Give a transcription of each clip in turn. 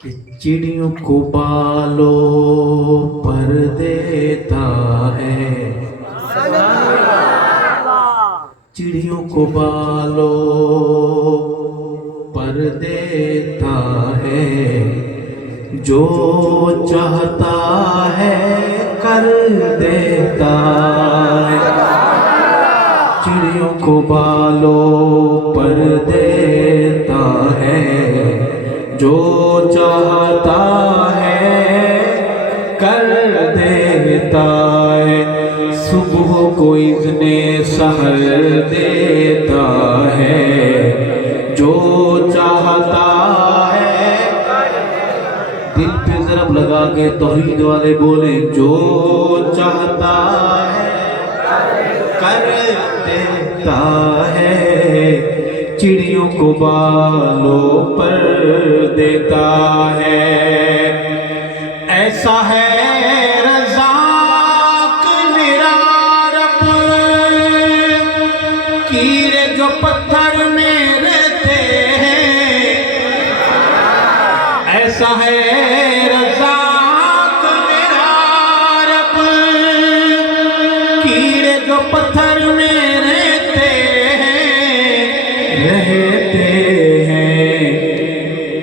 کہ چڑیوں کو بالوں پر دیتا ہے، چڑیوں کو بالوں پر دیتا ہے، جو چاہتا ہے کر دیتا ہے، چڑیوں کو بالوں پر دیتا ہے، جو چاہتا ہے کر دیتا ہے، صبح کو اذن سحر دیتا ہے، جو چاہتا ہے دل پہ ضرب لگا کے توحید والے بولیں، جو چاہتا ہے کر دیتا ہے، چڑیوں کو بالوں پر دیتا ہے، ایسا ہے رزاق میرا رب، کیڑے جو پتھر میں رہتے ہیں، ایسا ہے رزاق میرا رب، کیڑے جو پتھر میں رہتے ہیں،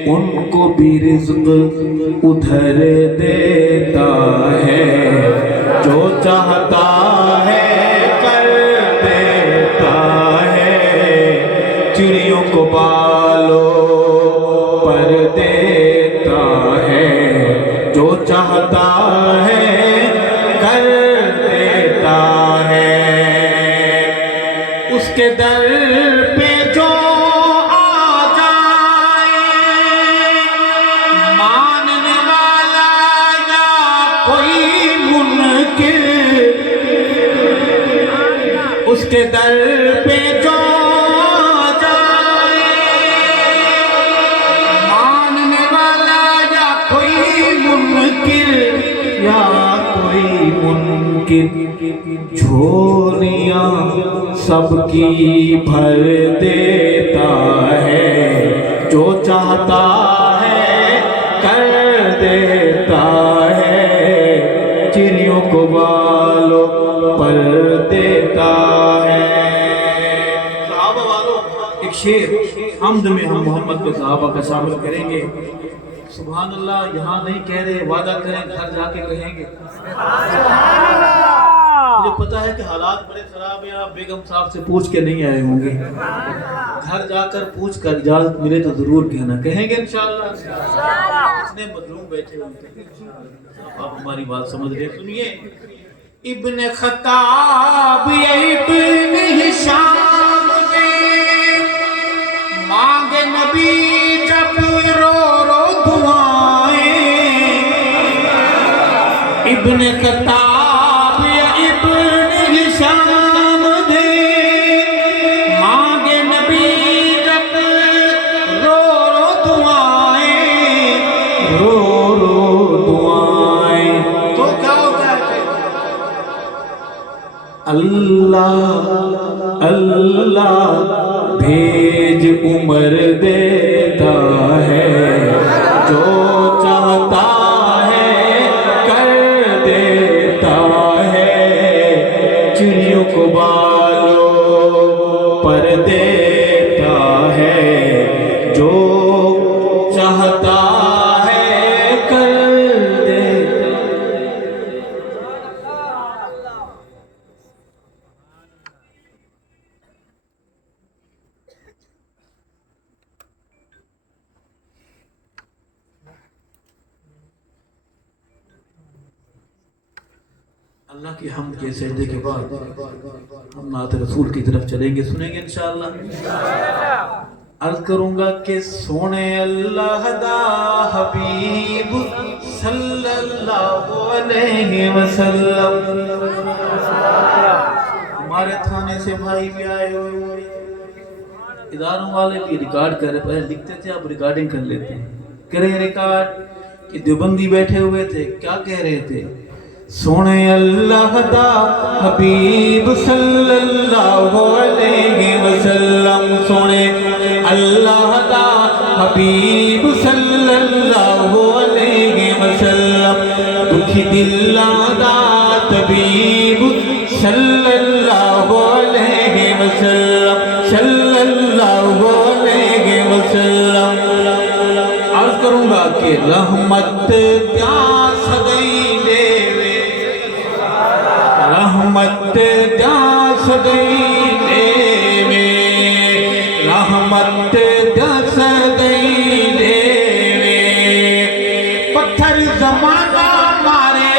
ان کو بھی رزق ادھر دیتا ہے، جو چاہتا ہے کر دیتا ہے، چڑیوں کو بالوں پر دیتا ہے، جو چاہتا ہے کر دیتا ہے، اس کے در پہ جو آ جائے ماننے والا یا کوئی منکر، اس کے در پہ جو آ جائے ماننے والا یا کوئی منکر، یا کوئی منکر، جھولیاں سب کی بھر دیتا ہے، جو چاہتا ہے کر دیتا ہے، چڑیوں کو بالوں پر دیتا ہے۔ صحابہ والوں ایک شعر حمد میں ہم محمد کو صحابہ کا شامل کریں گے۔ سبحان اللہ یہاں نہیں کہہ رہے، وعدہ کریں گھر جا کے کہیں گے۔ مجھے پتا ہے کہ حالات بڑے خراب ہیں، آپ بیگم صاحب سے پوچھ کے نہیں آئے ہوں گے، گھر جا کر پوچھ کر اجازت ملے تو ضرور کہنا، کہیں گے انشاءاللہ۔ اتنے مظلوم بیٹھے ہوتے ہیں، آپ ہماری بات سمجھ رہے، سنیے۔ ابن خطاب یا ابن ہشام نے مانگے نبی جب رو رو دعائیں، ابن خطاب یا ابن ہشام نے مانگے نبی جب رو رو دعائیں، رو رو دعائیں، تو کیا ہوتا ہے؟ اللہ اللہ بھیج عمر دیتا ہے، جو چاہتا ہے کر دیتا ہے، چڑیوں کو بالوں پر دیتا ہے، جو چاہتا ہے کر دیتا ہے۔ اللہ کی حمد کے سجدے کے بعد ہم نعت رسول کی طرف چلیں گے، سنیں گے انشاءاللہ۔ عرض کروں گا کہ سونے اللہ دا حبیب صلی اللہ علیہ وسلم، ہمارے تھانے سے بھائی بھی آئے ہوئے، اداروں والے بھی ریکارڈ کر رہے، پہلے لکھتے تھے اب ریکارڈنگ کر لیتے ہیں، کریں ریکارڈ کہ دیوبندی بیٹھے ہوئے تھے، کیا کہہ رہے تھے؟ سونے اللہ دا حبیب صلی اللہ علیہ وسلم، سونے اللہ دا حبیب صلی اللہ دکھی دلاں دا طبیب صلی اللہ علیہ وسلم صلی اللہ علیہ وسلم عرض کروں گا کہ رحمت دیاں سدائی دے رحمت دیاں سدائی دے رحمت دیاں سدائی دے پتھر زمانہ مارے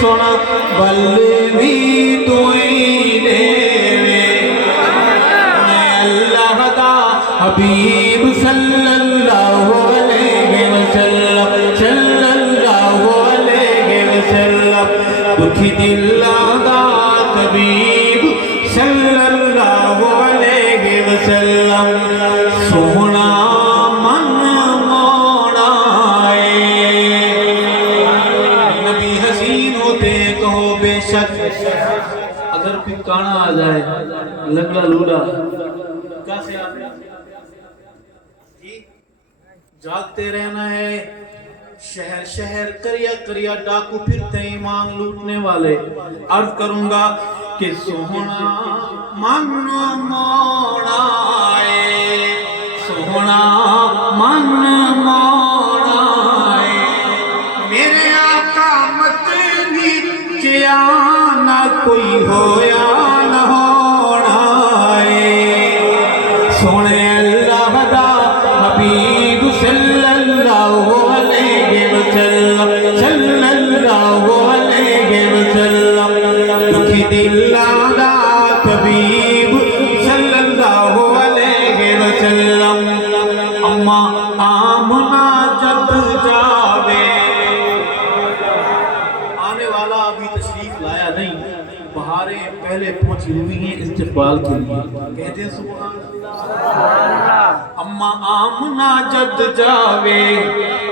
سونا بلوی دوئی دے اللہ دا حبیب صلی اللہ علیہ وسلم صلی اللہ علیہ وسلم دکھی دلاں دا طبیب صلی اللہ علیہ وسلم سونا من موڑا نبی حسین ہوتے کہو بے شک اگر پکانا آ جائے لنگڑا لوڑا کیا خیال ہے جی جاگتے رہنا ہے شہر شہر کریا کریا ڈاکو پھرتے ایمان لوٹنے والے عرض کروں گا کہ سونا من موڑا سونا من موڑا میرے آقا مدنی چیانا کوئی ہویا نہ ہونا سونے اللہ دا حبیب صلی اللہ علیہ وسلم صلی اللہ علیہ وسلم دکھی دلاں دا طبیب صلی اللہ علیہ وسلم اما آمنہ جب جاوے آنے والا ابھی تشریف لایا نہیں بہاریں پہلے پہنچی ہوئی ہیں استقبال کے لیے کہتے ہیں سبحان اللہ اما آمنہ جد جاوے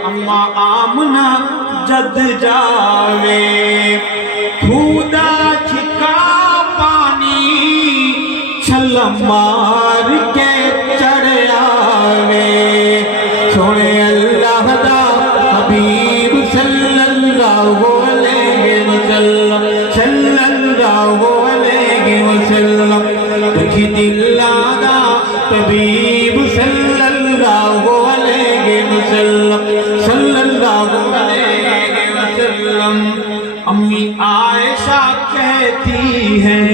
اما آمنہ جد جاوے خدا چھکا پانی چھلم مار کے چڑھ آوے سونے اللہ دا حبیب صلی اللہ علیہ وسلم صلی اللہ علیہ وسلم دکھی دلاں دا طبیب صلی اللہ علیہ وسلم صلی اللہ علیہ وسلم امی عائشہ کہتی ہیں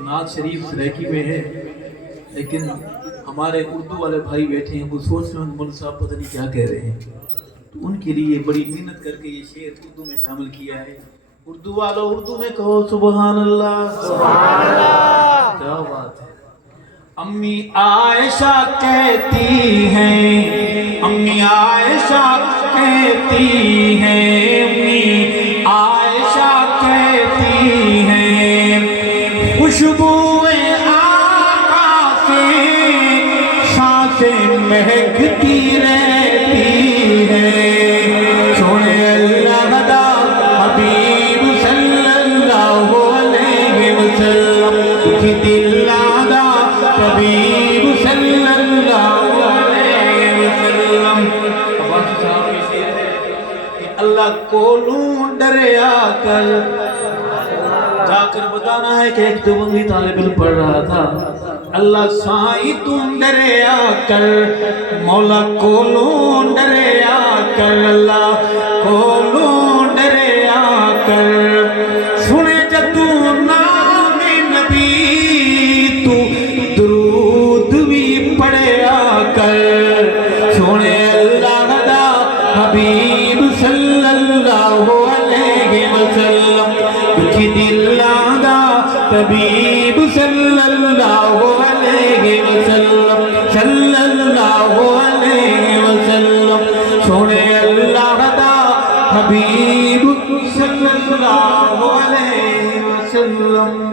نعت شریف سریکی میں ہے لیکن ہمارے اردو والے بھائی بیٹھے ہیں وہ سوچ رہے ہیں مولانا صاحب پتہ نہیں کیا کہہ رہے ہیں تو ان کے لیے بڑی محنت کر کے یہ شعر اردو میں شامل کیا ہے اردو والو اردو میں کہو سبحان اللہ سبحان اللہ کیا بات ہے امی عائشہ کہتی ہیں امی عائشہ کہتی ہیں امی عائشہ کہتی ہیں خوشبوئے آقا سے سانسیں مہکتی رہتی ہیں سونے اللہ دا حبیب صلی اللہ علیہ وسلم دکھی دلاں دا طبیب صلی اللہ علیہ وسلم اللہ کولوں ڈریا کر جا کر بتانا ہے کہ ایک دیوبندی طالب علم پڑھ رہا تھا اللہ سائیں تم ڈریا کر مولا کولوں ڈریا کر اللہ کولوں ڈریا کر سنے جدو نام نبی تو درود بھی پڑھیا کر سونے اللہ دا حبیب صلی اللہ علیہ وسلم دکھی دلاں دا طبیب صلی اللہ علیہ وسلم صلی اللہ علیہ وسلم سونے اللہ دا حبیب صلی اللہ علیہ وسلم